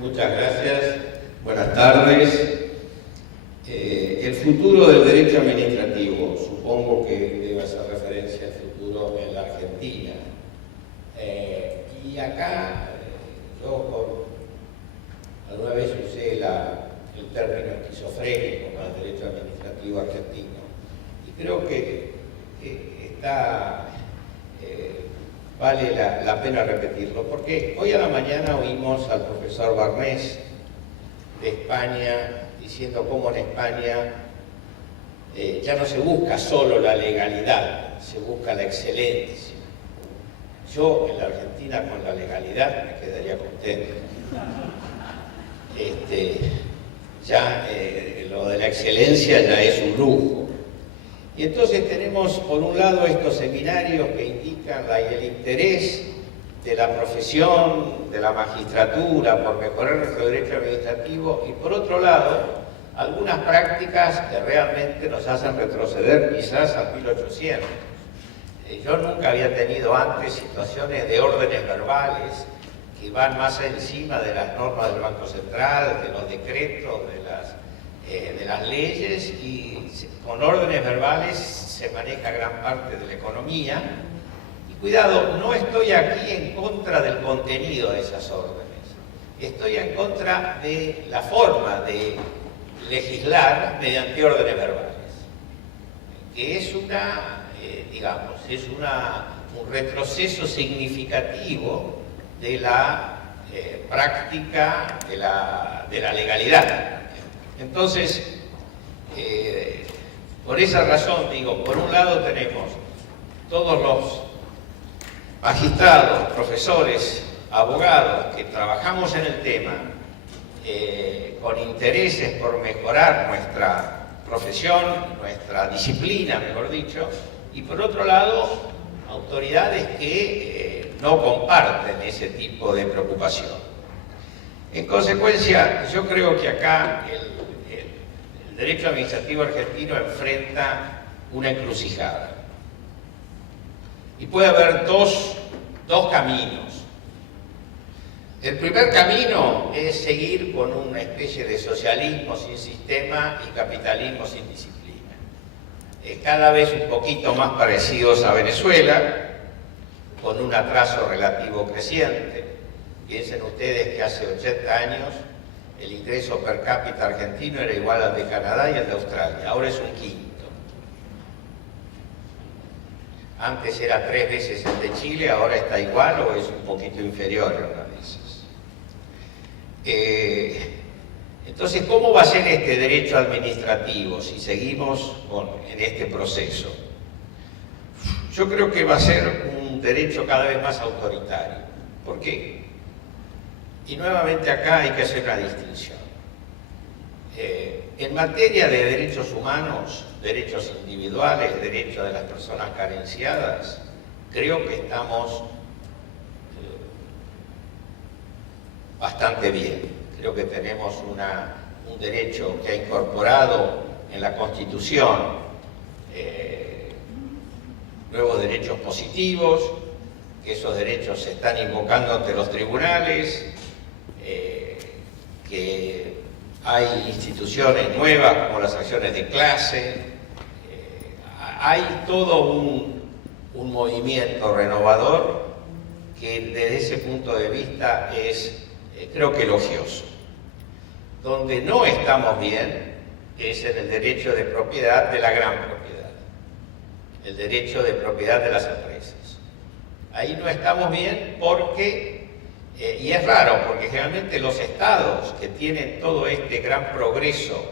Muchas gracias. Buenas tardes. El futuro del derecho administrativo, supongo que debe hacer referencia al futuro en la Argentina. Y acá, yo alguna vez usé el término esquizofrénico para el derecho administrativo argentino. Y creo que vale la pena repetirlo, porque hoy a la mañana oímos al profesor Barnés de España diciendo cómo en España ya no se busca solo la legalidad, se busca la excelencia. Yo en la Argentina con la legalidad me quedaría contento. Lo de la excelencia ya es un lujo. Y entonces tenemos, por un lado, estos seminarios que indican el interés de la profesión, de la magistratura, por mejorar nuestro derecho administrativo, y por otro lado, algunas prácticas que realmente nos hacen retroceder quizás a 1800. Yo nunca había tenido antes situaciones de órdenes verbales que van más encima de las normas del Banco Central, de los decretos, de las leyes, y con órdenes verbales se maneja gran parte de la economía. Y cuidado, no estoy aquí en contra del contenido de esas órdenes, estoy en contra de la forma de legislar mediante órdenes verbales, que es un retroceso significativo de la práctica de la legalidad. Entonces, por esa razón digo, por un lado tenemos todos los magistrados, profesores, abogados que trabajamos en el tema con intereses por mejorar nuestra profesión, nuestra disciplina, mejor dicho, y por otro lado, autoridades que no comparten ese tipo de preocupación. En consecuencia, yo creo que acá el derecho administrativo argentino enfrenta una encrucijada. Y puede haber dos caminos. El primer camino es seguir con una especie de socialismo sin sistema y capitalismo sin disciplina. Cada vez un poquito más parecidos a Venezuela, con un atraso relativo creciente. Piensen ustedes que hace 80 años el ingreso per cápita argentino era igual al de Canadá y al de Australia, ahora es un quinto. Antes era 3 veces el de Chile, ahora está igual o es un poquito inferior en una de esas. Entonces, ¿cómo va a ser este derecho administrativo si seguimos en este proceso? Yo creo que va a ser un derecho cada vez más autoritario. ¿Por qué? Y nuevamente acá hay que hacer una distinción. En materia de derechos humanos, derechos individuales, derechos de las personas carenciadas, creo que estamos bastante bien. Creo que tenemos un derecho que ha incorporado en la Constitución nuevos derechos positivos, que esos derechos se están invocando ante los tribunales, que hay instituciones nuevas como las acciones de clase, hay todo un movimiento renovador que desde ese punto de vista es, creo que elogioso. Donde no estamos bien es en el derecho de propiedad de la gran propiedad, el derecho de propiedad de las empresas. Ahí no estamos bien porque, y es raro, porque generalmente los estados que tienen todo este gran progreso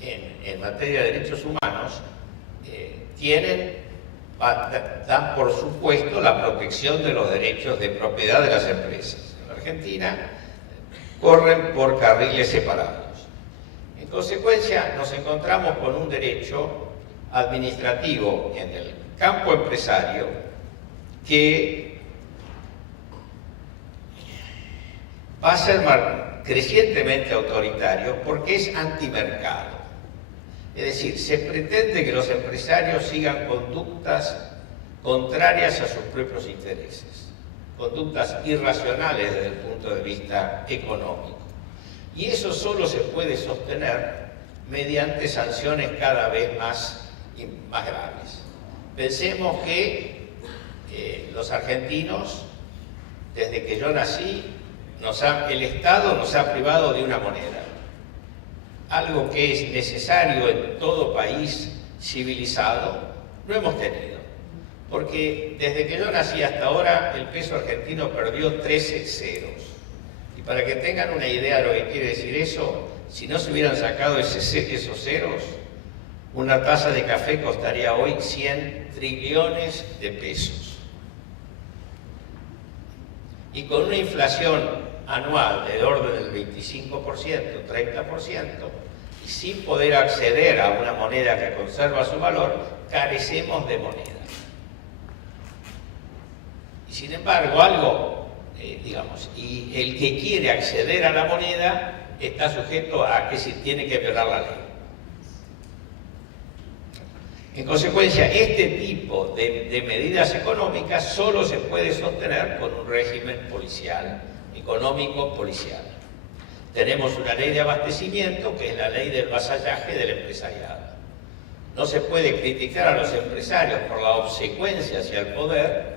en materia de derechos humanos, dan por supuesto la protección de los derechos de propiedad de las empresas. En la Argentina corren por carriles separados. En consecuencia, nos encontramos con un derecho administrativo en el campo empresario que va a ser crecientemente autoritario porque es antimercado. Es decir, se pretende que los empresarios sigan conductas contrarias a sus propios intereses, conductas irracionales desde el punto de vista económico. Y eso solo se puede sostener mediante sanciones cada vez más graves. Pensemos que los argentinos, desde que yo nací, el Estado nos ha privado de una moneda, algo que es necesario en todo país civilizado, no hemos tenido. Porque desde que yo nací hasta ahora, el peso argentino perdió 13 ceros. Y para que tengan una idea de lo que quiere decir eso, si no se hubieran sacado esos ceros, una taza de café costaría hoy 100 trillones de pesos. Y con una inflación anual del orden del 25%, 30%, y sin poder acceder a una moneda que conserva su valor, carecemos de moneda. Y sin embargo, y el que quiere acceder a la moneda está sujeto a que tiene que violar la ley. En consecuencia, este tipo de medidas económicas solo se puede sostener con un régimen policial, económico policial. Tenemos una ley de abastecimiento que es la ley del vasallaje del empresariado. No se puede criticar a los empresarios por la obsecuencia hacia el poder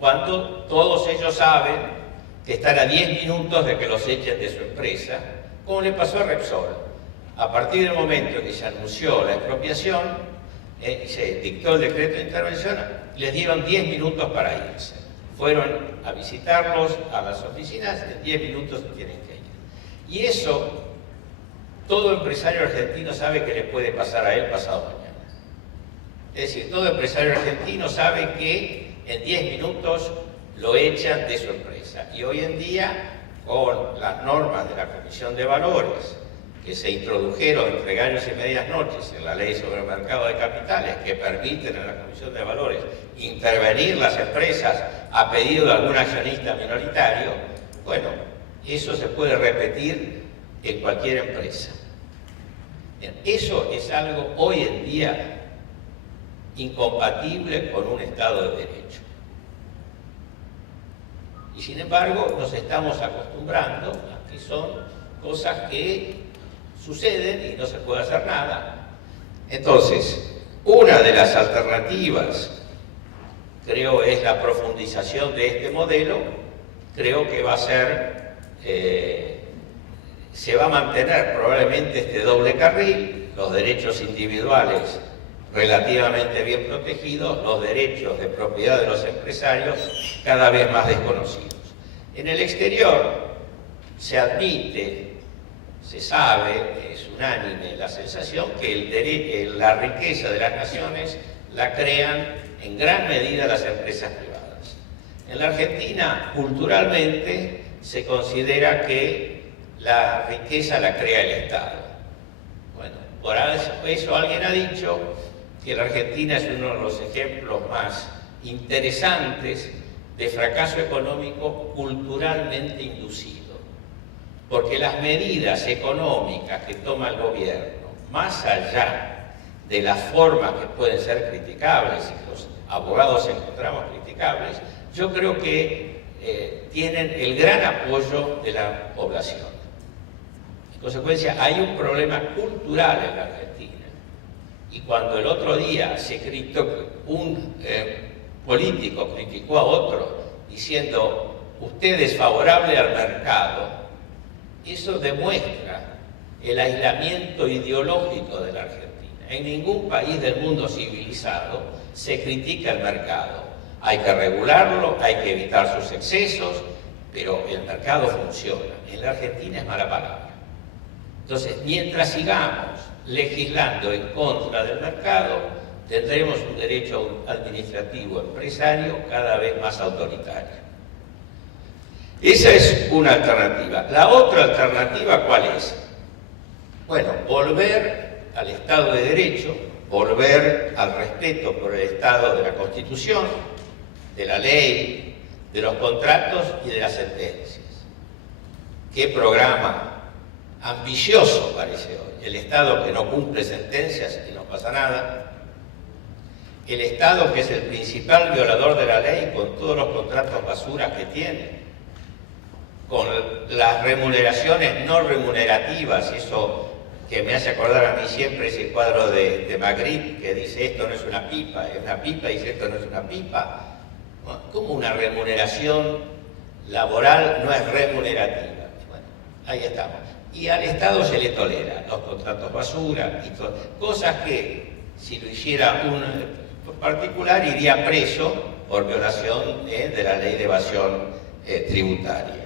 cuando todos ellos saben que están a 10 minutos de que los echen de su empresa, como le pasó a Repsol. A partir del momento que se anunció la expropiación, se dictó el decreto de intervención, les dieron 10 minutos para irse. Fueron a visitarlos a las oficinas, en 10 minutos tienen que ir. Y eso, todo empresario argentino sabe que le puede pasar a él pasado mañana. Es decir, todo empresario argentino sabe que en 10 minutos lo echan de su empresa. Y hoy en día, con las normas de la Comisión de Valores, que se introdujeron entre gallos y medias noches en la ley sobre el mercado de capitales, que permiten a la Comisión de Valores intervenir las empresas a pedido de algún accionista minoritario, bueno, eso se puede repetir en cualquier empresa. Bien, eso es algo hoy en día incompatible con un Estado de Derecho. Y sin embargo, nos estamos acostumbrando a que son cosas que suceden y no se puede hacer nada. Entonces, una de las alternativas, creo, es la profundización de este modelo. Creo que va a ser, se va a mantener probablemente este doble carril, los derechos individuales relativamente bien protegidos, los derechos de propiedad de los empresarios cada vez más desconocidos. En el exterior se admite, se sabe, es unánime la sensación que la riqueza de las naciones la crean en gran medida las empresas privadas. En la Argentina, culturalmente, se considera que la riqueza la crea el Estado. Bueno, por eso alguien ha dicho que la Argentina es uno de los ejemplos más interesantes de fracaso económico culturalmente inducido. Porque las medidas económicas que toma el gobierno, más allá de las formas que pueden ser criticables, y los abogados encontramos criticables, yo creo que tienen el gran apoyo de la población. En consecuencia, hay un problema cultural en la Argentina. Y cuando el otro día un político criticó a otro diciendo, usted es favorable al mercado, eso demuestra el aislamiento ideológico de la Argentina. En ningún país del mundo civilizado se critica el mercado. Hay que regularlo, hay que evitar sus excesos, pero el mercado funciona. En la Argentina es mala palabra. Entonces, mientras sigamos legislando en contra del mercado, tendremos un derecho administrativo empresario cada vez más autoritario. Esa es una alternativa. La otra alternativa, ¿cuál es? Bueno, volver al Estado de Derecho, volver al respeto por el Estado de la Constitución, de la ley, de los contratos y de las sentencias. ¿Qué programa ambicioso parece hoy? El Estado que no cumple sentencias y no pasa nada. El Estado que es el principal violador de la ley con todos los contratos basura que tiene. con las remuneraciones no remunerativas, eso que me hace acordar a mí siempre ese cuadro de Magritte que dice esto no es una pipa, es una pipa, y dice esto no es una pipa. Bueno, ¿cómo una remuneración laboral no es remunerativa? Bueno, ahí estamos. Y al Estado se le tolera los contratos basura y todo, cosas que si lo hiciera un particular iría preso por violación de la ley de evasión tributaria.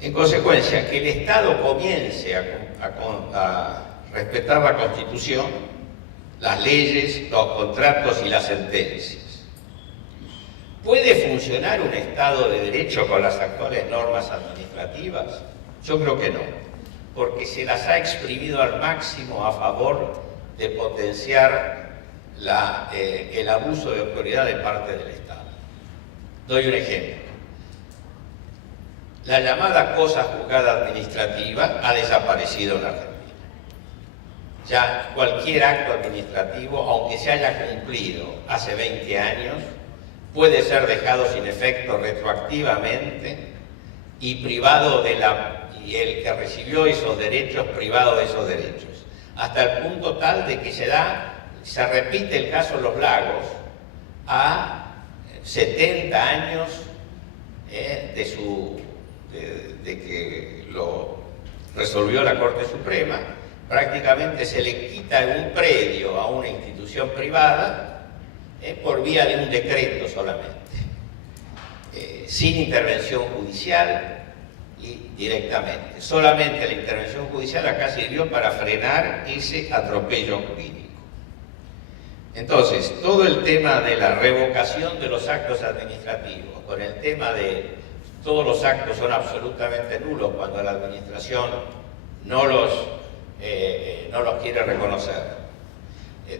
En consecuencia, que el Estado comience a respetar la Constitución, las leyes, los contratos y las sentencias. ¿Puede funcionar un Estado de Derecho con las actuales normas administrativas? Yo creo que no, porque se las ha exprimido al máximo a favor de potenciar el abuso de autoridad de parte del Estado. Doy un ejemplo. La llamada cosa juzgada administrativa ha desaparecido en la Argentina. Ya cualquier acto administrativo, aunque se haya cumplido hace 20 años, puede ser dejado sin efecto retroactivamente y privado y el que recibió esos derechos, privado de esos derechos. Hasta el punto tal de que se repite el caso Los Lagos a 70 años de que lo resolvió la Corte Suprema. Prácticamente se le quita un predio a una institución privada por vía de un decreto solamente, sin intervención judicial y directamente. Solamente la intervención judicial acá sirvió para frenar ese atropello jurídico. Entonces, todo el tema de la revocación de los actos administrativos, con el tema de todos los actos son absolutamente nulos cuando la administración no los quiere reconocer.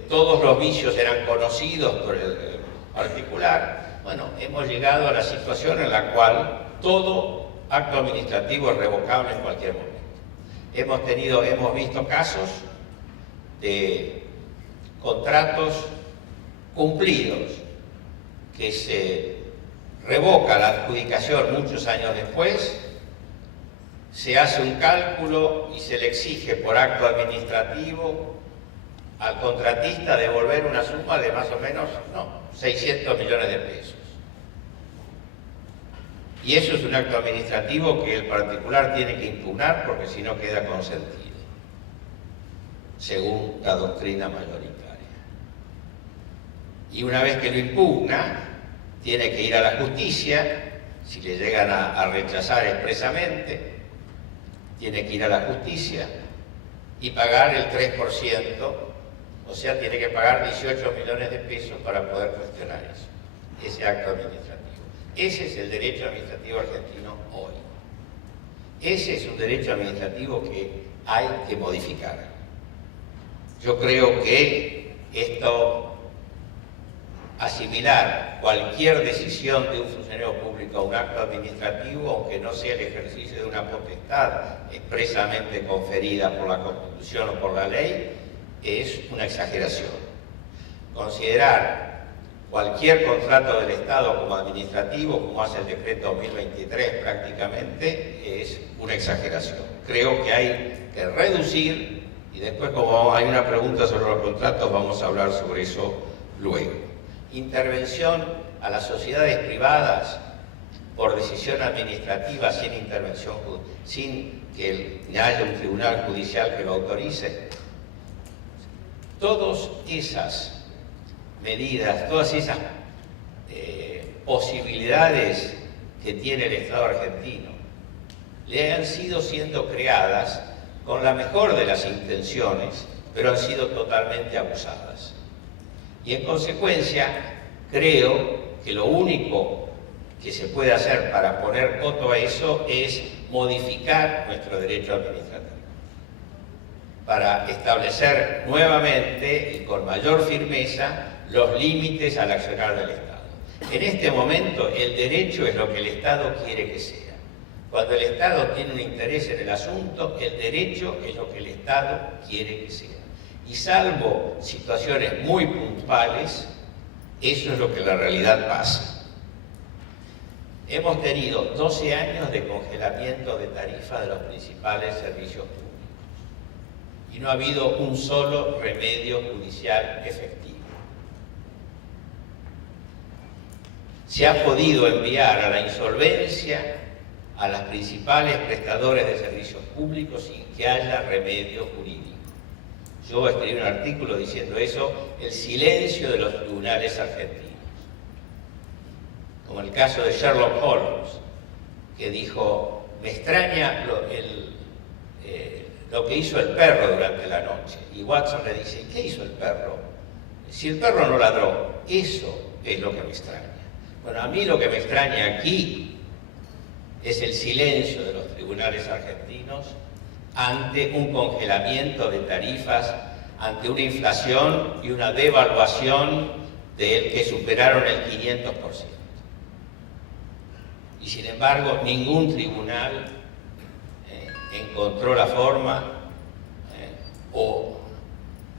Todos los vicios eran conocidos por el particular. Bueno, hemos llegado a la situación en la cual todo acto administrativo es revocable en cualquier momento. Hemos visto casos de contratos cumplidos que se revoca la adjudicación muchos años después, se hace un cálculo y se le exige por acto administrativo al contratista devolver una suma de más o menos 600 millones de pesos. Y eso es un acto administrativo que el particular tiene que impugnar porque si no queda consentido, según la doctrina mayoritaria. Y una vez que lo impugna, tiene que ir a la justicia, si le llegan a rechazar expresamente, tiene que ir a la justicia y pagar el 3%, o sea, tiene que pagar 18 millones de pesos para poder cuestionar eso, ese acto administrativo. Ese es el derecho administrativo argentino hoy. Ese es un derecho administrativo que hay que modificar. Yo creo que asimilar cualquier decisión de un funcionario público a un acto administrativo, aunque no sea el ejercicio de una potestad expresamente conferida por la Constitución o por la ley, es una exageración. Considerar cualquier contrato del Estado como administrativo, como hace el decreto 2023 prácticamente, es una exageración. Creo que hay que reducir, y después como hay una pregunta sobre los contratos, vamos a hablar sobre eso luego. Intervención a las sociedades privadas por decisión administrativa sin intervención, sin que haya un tribunal judicial que lo autorice. Todas esas medidas, todas esas posibilidades que tiene el Estado argentino, le han siendo creadas con la mejor de las intenciones, pero han sido totalmente abusadas. Y en consecuencia, creo que lo único que se puede hacer para poner coto a eso es modificar nuestro derecho administrativo, para establecer nuevamente y con mayor firmeza los límites al accionar del Estado. En este momento, el derecho es lo que el Estado quiere que sea. Cuando el Estado tiene un interés en el asunto, el derecho es lo que el Estado quiere que sea. Y salvo situaciones muy puntuales, eso es lo que en la realidad pasa. hemos tenido 12 años de congelamiento de tarifas de los principales servicios públicos y no ha habido un solo remedio judicial efectivo. Se ha podido enviar a la insolvencia a las principales prestadores de servicios públicos sin que haya remedio jurídico. Yo escribí un artículo diciendo eso, el silencio de los tribunales argentinos. Como el caso de Sherlock Holmes, que dijo, me extraña lo que hizo el perro durante la noche. Y Watson le dice, ¿qué hizo el perro? Si el perro no ladró, eso es lo que me extraña. Bueno, a mí lo que me extraña aquí es el silencio de los tribunales argentinos ante un congelamiento de tarifas, ante una inflación y una devaluación que superaron el 500%. Y sin embargo, ningún tribunal encontró la forma o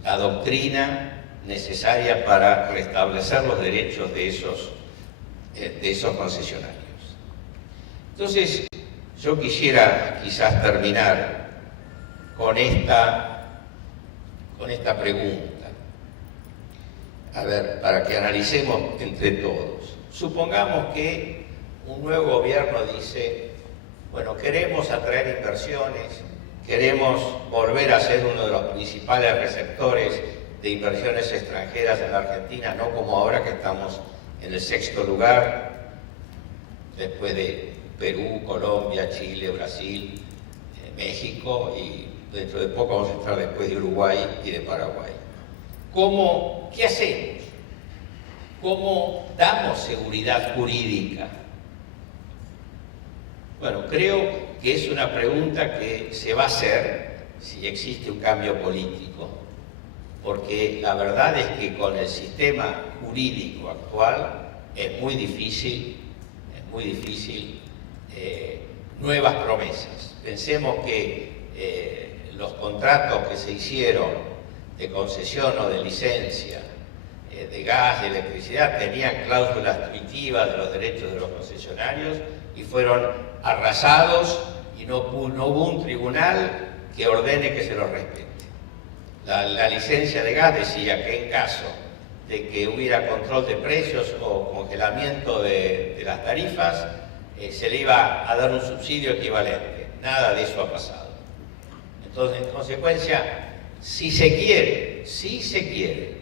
la doctrina necesaria para restablecer los derechos de esos concesionarios. Entonces, yo quisiera quizás terminar con esta pregunta. A ver, para que analicemos entre todos. Supongamos que un nuevo gobierno dice, bueno, queremos atraer inversiones, queremos volver a ser uno de los principales receptores de inversiones extranjeras en la Argentina, no como ahora que estamos en el 6º lugar, después de Perú, Colombia, Chile, Brasil, México, y dentro de poco vamos a estar después de Uruguay y de Paraguay. ¿Qué hacemos? ¿Cómo damos seguridad jurídica? Bueno, creo que es una pregunta que se va a hacer si existe un cambio político, porque la verdad es que con el sistema jurídico actual es muy difícil nuevas promesas. Pensemos que los contratos que se hicieron de concesión o de licencia de gas, de electricidad, tenían cláusulas restrictivas de los derechos de los concesionarios y fueron arrasados y no hubo un tribunal que ordene que se los respete. La licencia de gas decía que en caso de que hubiera control de precios o congelamiento de las tarifas, se le iba a dar un subsidio equivalente. Nada de eso ha pasado. Entonces, en consecuencia, si se quiere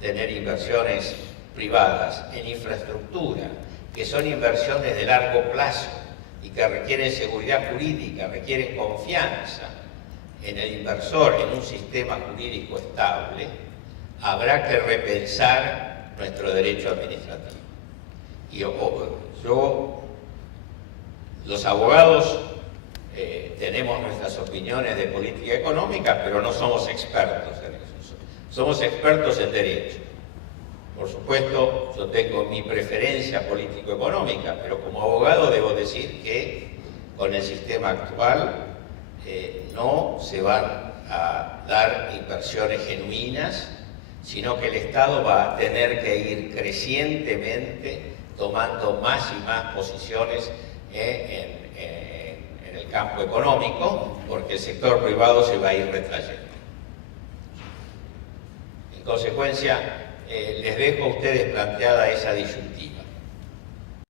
tener inversiones privadas en infraestructura, que son inversiones de largo plazo y que requieren seguridad jurídica, requieren confianza en el inversor, en un sistema jurídico estable, habrá que repensar nuestro derecho administrativo. Y los abogados tenemos nuestras opiniones de política económica, pero no somos expertos en eso. Somos expertos en derecho. Por supuesto, yo tengo mi preferencia político-económica, pero como abogado debo decir que con el sistema actual no se van a dar inversiones genuinas, sino que el Estado va a tener que ir crecientemente tomando más y más posiciones en el campo económico, porque el sector privado se va a ir retrayendo. En consecuencia, les dejo a ustedes planteada esa disyuntiva.